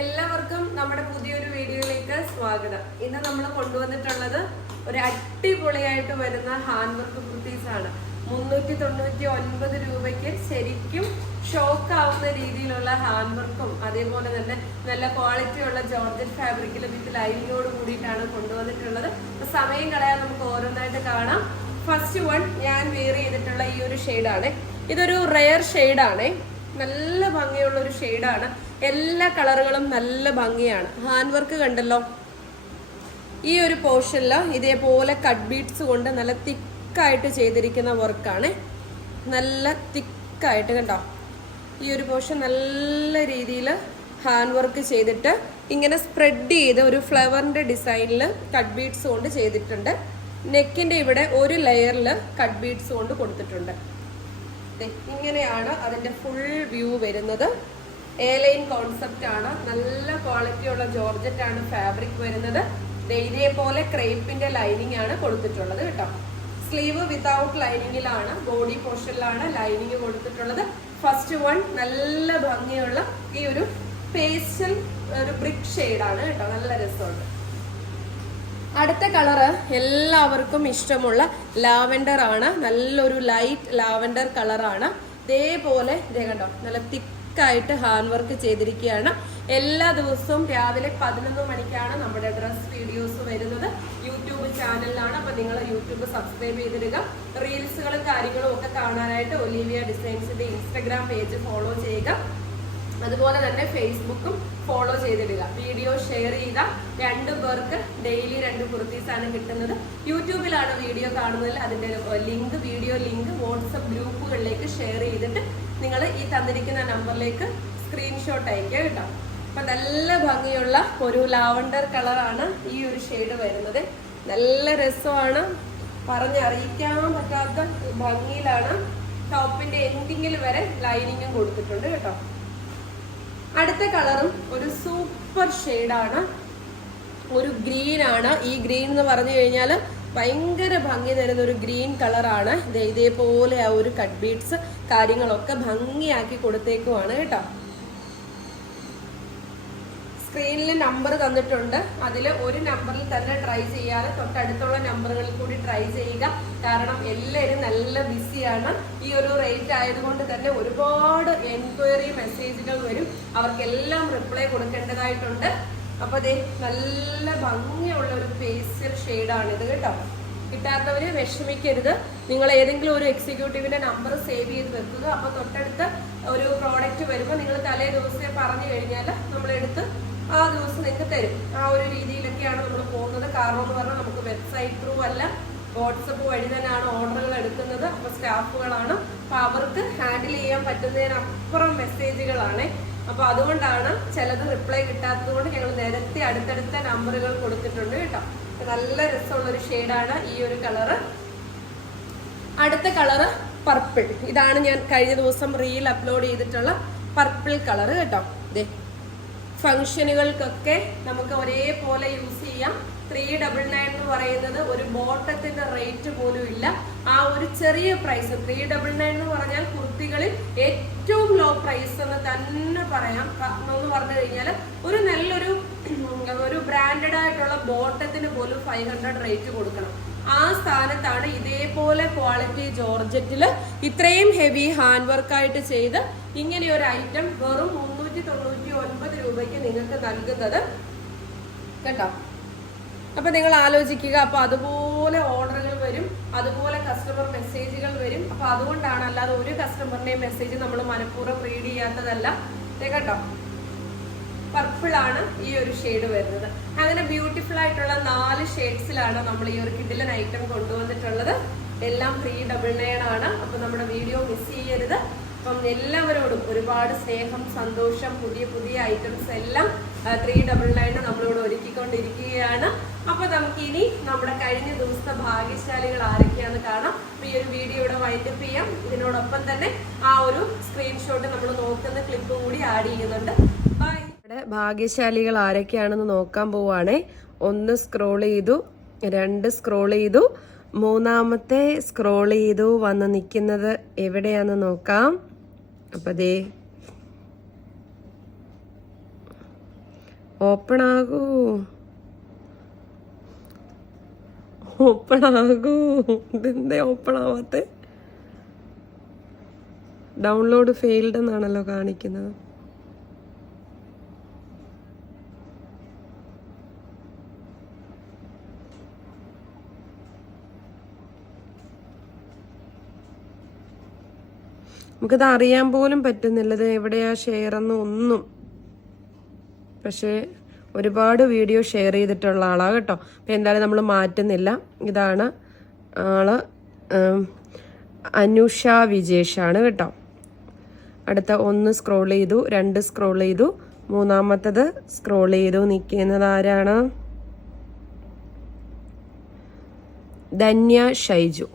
എല്ലാവർക്കും നമ്മുടെ പുതിയൊരു വീഡിയോയിലേക്ക് സ്വാഗതം. ഇന്ന് നമ്മൾ കൊണ്ടുവന്നിട്ടുള്ളത് ഒരു അടിപൊളിയായിട്ട് വരുന്ന ഹാൻഡ് വർക്ക് കുർത്തീസ് ആണ്. മുന്നൂറ്റി തൊണ്ണൂറ്റി ഒൻപത് രൂപയ്ക്ക് ശരിക്കും ഷോക്ക് ആവുന്ന രീതിയിലുള്ള ഹാൻഡ് വർക്കും അതേപോലെ തന്നെ നല്ല ക്വാളിറ്റി ഉള്ള ജോർജറ്റ് ഫാബ്രിക്കിൽ വിത്ത് ലൈനിനോട് കൂടിയിട്ടാണ് കൊണ്ടുവന്നിട്ടുള്ളത്. സമയം കളയാൻ നമുക്ക് ഓരോന്നായിട്ട് കാണാം. ഫസ്റ്റ് വൺ ഞാൻ വെയർ ചെയ്തിട്ടുള്ള ഈ ഒരു ഷെയ്ഡാണ് ഇതൊരു റെയർ ഷെയ്ഡാണ് നല്ല ഭംഗിയുള്ള ഒരു ഷെയ്ഡാണ് എല്ലാ കളറുകളും നല്ല ഭംഗിയാണ്. ഹാൻഡ് വർക്ക് കണ്ടല്ലോ? ഈ ഒരു പോർഷനിൽ ഇതേപോലെ കട്ട് ബീഡ്സ് കൊണ്ട് നല്ല തിക്കായിട്ട് ചെയ്തിരിക്കുന്ന വർക്കാണ് നല്ല തിക്കായിട്ട് കണ്ടോ? ഈ ഒരു പോർഷൻ നല്ല രീതിയിൽ ഹാൻഡ് വർക്ക് ചെയ്തിട്ട് ഇങ്ങനെ സ്പ്രെഡ് ചെയ്ത് ഒരു ഫ്ലവറിന്റെ ഡിസൈനിൽ കട്ട് ബീഡ്സ് കൊണ്ട് ചെയ്തിട്ടുണ്ട്. നെക്കിന്റെ ഇവിടെ ഒരു ലെയറിൽ കട്ട് ബീഡ്സ് കൊണ്ട് കൊടുത്തിട്ടുണ്ട്. ഇങ്ങനെയാണ് അതിന്റെ ഫുൾ വ്യൂ വരുന്നത്. എ ലൈൻ കോൺസെപ്റ്റ് ആണ്. നല്ല ക്വാളിറ്റിയുള്ള ജോർജറ്റ് ആണ് ഫാബ്രിക് വരുന്നത്. ഇതേപോലെ ക്രേപ്പിന്റെ ലൈനിങ് ആണ് കൊടുത്തിട്ടുള്ളത് കേട്ടോ. സ്ലീവ് വിതൗട്ട് ലൈനിങ്ങിലാണ് ബോഡി പോർഷനിലാണ് ലൈനിങ് കൊടുത്തിട്ടുള്ളത്. ഫസ്റ്റ് വൺ നല്ല ഭംഗിയുള്ള ഈ ഒരു പേസ്റ്റൽ ഒരു ബ്രിക്ക് ഷെയ്ഡാണ് കേട്ടോ. നല്ല രസമുണ്ട്. അടുത്ത കളറ് എല്ലാവർക്കും ഇഷ്ടമുള്ള ലാവൻഡർ ആണ്. നല്ലൊരു ലൈറ്റ് ലാവൻഡർ കളറാണ് ഇതേപോലെ ഇതേ കണ്ടോ നല്ല തിക്കായിട്ട് ഹാൻഡ് വർക്ക് ചെയ്തിരിക്കുകയാണ്. എല്ലാ ദിവസവും രാവിലെ പതിനൊന്ന് മണിക്കാണ് നമ്മുടെ ഡ്രസ് വീഡിയോസ് വരുന്നത്. യൂട്യൂബ് ചാനലിലാണ് അപ്പൊ നിങ്ങൾ യൂട്യൂബ് സബ്സ്ക്രൈബ് ചെയ്തിടുക. റീൽസുകളും കാര്യങ്ങളും ഒക്കെ കാണാനായിട്ട് ഒലീവിയ ഡിസൈൻസിന്റെ ഇൻസ്റ്റഗ്രാം പേജ് ഫോളോ ചെയ്യുക. അതുപോലെ തന്നെ ഫേസ്ബുക്കും ഫോളോ ചെയ്തിടുക. വീഡിയോ ഷെയർ ചെയ്ത രണ്ടു പേർക്ക് ഡെയിലി രണ്ട് കുർത്തീസാണ് കിട്ടുന്നത്. യൂട്യൂബിലാണ് വീഡിയോ കാണുന്നതിൽ അതിന്റെ ലിങ്ക് വീഡിയോ ലിങ്ക് വാട്സപ്പ് ഗ്രൂപ്പുകളിലേക്ക് ഷെയർ ചെയ്തിട്ട് നിങ്ങൾ ഈ തന്നിരിക്കുന്ന നമ്പറിലേക്ക് സ്ക്രീൻഷോട്ട് അയക്കുക കേട്ടോ. അപ്പം നല്ല ഭംഗിയുള്ള ഒരു ലാവണ്ടർ കളറാണ് ഈ ഒരു ഷെയ്ഡ് വരുന്നത്. നല്ല രസമാണ്. പറഞ്ഞറിയിക്കാൻ പറ്റാത്ത ഭംഗിയിലാണ്. ടോപ്പിന്റെ എൻഡിങ്ങിൽ വരെ ലൈനിങ്ങും കൊടുത്തിട്ടുണ്ട് കേട്ടോ. അടുത്ത കളറും ഒരു സൂപ്പർ ഷെയ്ഡാണ്. ഒരു ഗ്രീൻ ആണ്. ഈ ഗ്രീൻ എന്ന് പറഞ്ഞു കഴിഞ്ഞാൽ ഭയങ്കര ഭംഗി തരുന്ന ഒരു ഗ്രീൻ കളറാണ്. ഇതേപോലെ ആ ഒരു കട്ട് ബീഡ്സ് കാര്യങ്ങളൊക്കെ ഭംഗിയാക്കി കൊടുത്തേക്കുവാണ് കേട്ടോ. സ്ക്രീനിൽ നമ്പർ തന്നിട്ടുണ്ട്. അതിൽ ഒരു നമ്പറിൽ തന്നെ ട്രൈ ചെയ്യാതെ തൊട്ടടുത്തുള്ള നമ്പറുകളിൽ കൂടി ട്രൈ ചെയ്യുക. കാരണം എല്ലാവരും നല്ല ബിസിയാണ് ഈ ഒരു റേറ്റ് ആയതുകൊണ്ട് തന്നെ ഒരുപാട് എൻക്വയറി മെസ്സേജുകൾ വരും. അവർക്കെല്ലാം റിപ്ലൈ കൊടുക്കേണ്ടതായിട്ടുണ്ട്. അപ്പോൾ അതെ നല്ല ഭംഗിയുള്ള ഒരു പേസ്റ്റൽ ഷെയ്ഡാണിത് കേട്ടോ. കിട്ടാത്തവര് വിഷമിക്കരുത്. നിങ്ങൾ ഏതെങ്കിലും ഒരു എക്സിക്യൂട്ടീവിന്റെ നമ്പർ സേവ് ചെയ്ത് വെക്കുക. അപ്പൊ തൊട്ടടുത്ത് ഒരു പ്രോഡക്റ്റ് വരുമ്പോൾ നിങ്ങൾ തലേ ദിവസത്തെ പറഞ്ഞു കഴിഞ്ഞാൽ നമ്മളെടുത്ത് ആ ദിവസം നിങ്ങൾക്ക് തരും. ആ ഒരു രീതിയിലൊക്കെയാണ് നമ്മൾ പോകുന്നത്. കാരണം എന്ന് പറഞ്ഞാൽ നമുക്ക് വെബ്സൈറ്റ് ത്രൂ അല്ല വാട്സപ്പ് വഴി തന്നെയാണ് ഓർഡറുകൾ എടുക്കുന്നത്. അപ്പൊ സ്റ്റാഫുകളാണ് അപ്പൊ അവർക്ക് ഹാൻഡിൽ ചെയ്യാൻ പറ്റുന്നതിനപ്പുറം മെസ്സേജുകളാണ് അപ്പൊ അതുകൊണ്ടാണ് ചിലത് റിപ്ലൈ കിട്ടാത്തത് കൊണ്ട് ഞങ്ങൾ നേരത്തെ അടുത്തടുത്ത നമ്പറുകൾ കൊടുത്തിട്ടുണ്ട് കേട്ടോ. നല്ല രസമുള്ള ഒരു ഷെയ്ഡാണ് ഈ ഒരു കളറ് അടുത്ത കളറ് പർപ്പിൾ ഇതാണ് ഞാൻ കഴിഞ്ഞ ദിവസം റീൽ അപ്ലോഡ് ചെയ്തിട്ടുള്ള പർപ്പിൾ കളർ കേട്ടോ. ദേ ഫങ്ഷനുകൾക്കൊക്കെ നമുക്ക് ഒരേപോലെ യൂസ് ചെയ്യാം. ത്രീ ഡബിൾ നയൻ എന്ന് പറയുന്നത് ഒരു ബോട്ടത്തിന്റെ റേറ്റ് പോലും ഇല്ല. ആ ഒരു ചെറിയ പ്രൈസ് ത്രീ ഡബിൾ നയൻ എന്ന് പറഞ്ഞാൽ കുർത്തികളിൽ ഏറ്റവും ലോ പ്രൈസ് എന്ന് തന്നെ പറയാം. കാരണം എന്ന് പറഞ്ഞു കഴിഞ്ഞാൽ ഒരു നല്ലൊരു ഒരു ബ്രാൻഡഡ് ആയിട്ടുള്ള ബോട്ടത്തിന് പോലും ഫൈവ് ഹൺഡ്രഡ് റേറ്റ് കൊടുക്കണം. ആ സ്ഥാനത്താണ് ഇതേപോലെ ക്വാളിറ്റി ജോർജറ്റിൽ ഇത്രയും ഹെവി ഹാൻഡ് വർക്കായിട്ട് ചെയ്ത് ഇങ്ങനെ ഒരു ഐറ്റം വെറും മുന്നൂറ്റി തൊണ്ണൂറ്റി ഒൻപത് രൂപയ്ക്ക് നിങ്ങൾക്ക് നൽകുന്നത്. കേട്ടോ? അപ്പൊ നിങ്ങൾ ആലോചിക്കുക. അപ്പൊ അതുപോലെ ഓർഡറുകൾ വരും അതുപോലെ കസ്റ്റമർ മെസ്സേജുകൾ വരും. അപ്പോൾ അതുകൊണ്ടാണ് അല്ലാതെ ഒരു കസ്റ്റമറിന്റെയും മെസ്സേജ് നമ്മൾ മനഃപൂർവം റീഡ് ചെയ്യാത്തതല്ല. കേട്ടോ പർപ്പിൾ ആണ് ഈ ഒരു ഷെയ്ഡ് വരുന്നത്. അങ്ങനെ ബ്യൂട്ടിഫുൾ ആയിട്ടുള്ള നാല് ഷെയ്ഡ്സിലാണ് നമ്മൾ ഈ ഒരു കിഡിലൻ ഐറ്റം കൊണ്ടുവന്നിട്ടുള്ളത്. എല്ലാം ത്രീ ഡബിൾ നയൻ ആണ്. അപ്പൊ നമ്മുടെ വീഡിയോ മിസ് ചെയ്യരുത്. അപ്പം എല്ലാവരോടും ഒരുപാട് സ്നേഹം സന്തോഷം പുതിയ പുതിയ ഐറ്റംസ് എല്ലാം ത്രീ ഡബിൾ നയൻ നമ്മളിവിടെ ഒരുക്കിക്കൊണ്ടിരിക്കുകയാണ്. അപ്പൊ നമുക്ക് ഇനി നമ്മുടെ കഴിഞ്ഞ ദിവസത്തെ ഭാഗ്യശാലികൾ ആരൊക്കെയാണെന്ന് കാണാം. ഈ ഒരു വീഡിയോ ഇവിടെ വൈൻഡപ്പ് ചെയ്യാം. ഇതിനോടൊപ്പം തന്നെ ആ ഒരു സ്ക്രീൻഷോട്ട് നമ്മൾ നോക്കുന്ന ക്ലിപ്പ് കൂടി ആഡ് ചെയ്യുന്നുണ്ട്. ബൈ ഭാഗ്യശാലികൾ ആരൊക്കെയാണെന്ന് നോക്കാൻ പോവാണേ. ഒന്ന് സ്ക്രോൾ ചെയ്തു രണ്ട് സ്ക്രോൾ ചെയ്തു മൂന്നാമത്തെ സ്ക്രോൾ ചെയ്തു വന്ന് നിൽക്കുന്നത് എവിടെയാന്ന് നോക്കാം. അപ്പൊ ദേ ഓപ്പൺ ആകൂ. ഓപ്പൺ ഇതെന്തേ ഓപ്പൺ ആവാത്ത ഡൗൺലോഡ് ഫെയിൽഡ് എന്നാണല്ലോ കാണിക്കുന്നത്. നമുക്കിത് അറിയാൻ പോലും പറ്റുന്നില്ല. ഇത് എവിടെയാ ഷെയർ എന്ന് ഒന്നും പക്ഷേ ഒരുപാട് വീഡിയോ ഷെയർ ചെയ്തിട്ടുള്ള ആളാണ് കേട്ടോ. അപ്പം എന്തായാലും നമ്മൾ മാറ്റുന്നില്ല. ഇതാണ് ആൾ അനുഷ വിജേഷാണ് കേട്ടോ. അടുത്ത ഒന്ന് സ്ക്രോൾ ചെയ്തു രണ്ട് സ്ക്രോൾ ചെയ്തു മൂന്നാമത്തത് സ്ക്രോൾ ചെയ്തു. നിൽക്കുന്നത് ആരാണ്? ധന്യ ഷൈജു.